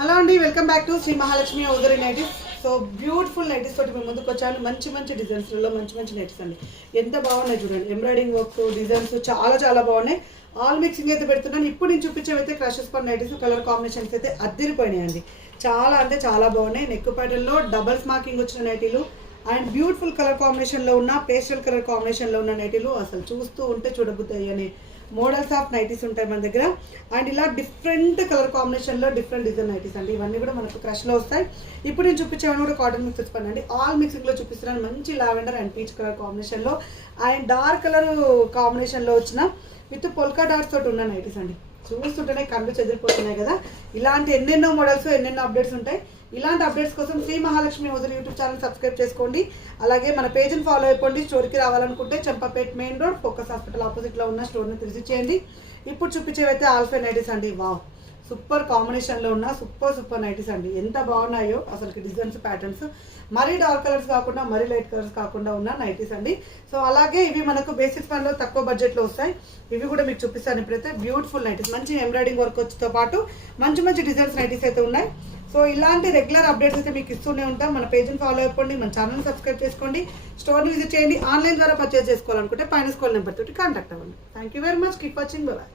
Hello అండి, welcome back to Sri Mahalakshmi Audari nighties. So beautiful nighties తోటి మేము ముందుకు వచ్చాను. మంచి మంచి డిజైన్స్లలో మంచి నైటీస్ అండి. ఎంత బాగున్నాయి చూడండి. ఎంబ్రాయిడింగ్ వర్క్ డిజైన్స్ చాలా బాగున్నాయి. ఆల్ మిక్సింగ్ అయితే పెడుతున్నాను. ఇప్పుడు నేను చూపించేవైతే క్రషెస్ పర్ నైటీస్ కలర్ కాంబినేషన్స్ అయితే అద్దరిపోయినాయండి. చాలా బాగున్నాయి. నెక్ ప్యాటర్న్లో డబల్స్ మార్కింగ్ వచ్చిన నైటీలు అండ్ బ్యూటిఫుల్ కలర్ కాంబినేషన్లో ఉన్న పేస్టల్ కలర్ కాంబినేషన్లో ఉన్న నైటీలు అసలు చూస్తూ ఉంటే చూడబుద్దాయి అనే మోడల్స్ ఆఫ్ నైటీస్ ఉంటాయి మన దగ్గర. అండ్ ఇలా డిఫరెంట్ కలర్ కాంబినేషన్లో డిఫరెంట్ డిజైన్ నైటీస్ అండి. ఇవన్నీ కూడా మనకు క్రష్లో వస్తాయి. ఇప్పుడు నేను చూపించేవన్నీ కూడా కాటన్ మిక్స్ వచ్చి అండి. ఆల్ మిక్సింగ్లో చూపిస్తున్నాను. మంచి లావెండర్ అండ్ పీచ్ కలర్ కాంబినేషన్లో అండ్ డార్క్ కలర్ కాంబినేషన్లో వచ్చిన విత్ పొల్కా డాట్స్ తోటి ఉన్న నైటీస్ అండి. చూస్తుంటేనే కళ్ళు చెదిరిపోతున్నాయి కదా. ఇలాంటి ఎన్నెన్నో మోడల్స్ ఎన్నెన్నో అప్డేట్స్ ఉంటాయి. ఇలాంటి అప్డేట్స్ కోసం Sri Mahalakshmi Audari YouTube channel subscribe చేసుకోండి. అలాగే మన పేజ్ని ఫాలో అయిపోండి. స్టోర్కి రావాలనుకుంటే Champapet main road focus hospital ఆపోజిట్లో ఉన్న స్టోర్ని విజిట్ చేయండి. ఇప్పుడు చూపించేవైతే ఆల్ఫై నైటీస్ అండి. వావ్, సూపర్ కాంబినేషన్లో ఉన్న సూపర్ నైటీస్ అండి. ఎంత బాగున్నాయో అసలు డిజైన్స్ ప్యాటర్న్స్. మరీ డార్క్ కలర్స్ కాకుండా మరీ లైట్ కలర్స్ కాకుండా ఉన్న నైటీస్ అండి. సో అలాగే ఇవి మనకు బేసిక్ ఫన్లో తక్కువ బడ్జెట్లో వస్తాయి. ఇవి కూడా మీకు చూపిస్తాను. ఇప్పుడైతే బ్యూటిఫుల్ నైటీస్ మంచి ఎంబ్రాయిడింగ్ వర్క్ వచ్చితో పాటు మంచి డిజైన్స్ నైటీస్ అయితే ఉన్నాయి. సో ఇలాంటి రెగ్యులర్ అప్డేట్స్ అయితే మీకు ఇస్తూనే ఉంటాం. మన పేజ్ని ఫాలో అయిపోండి, మన ఛానల్ని సబ్స్క్రైబ్ చేసుకోండి, స్టోర్ని విజిట్ చేయండి. ఆన్లైన్ ద్వారా పర్చేస్ చేసుకోవాలనుకుంటే పైన స్కాల్ నెంబర్ తోటి కాంటాక్ట్ అవ్వండి. Thank you very much. Keep watching. Bye.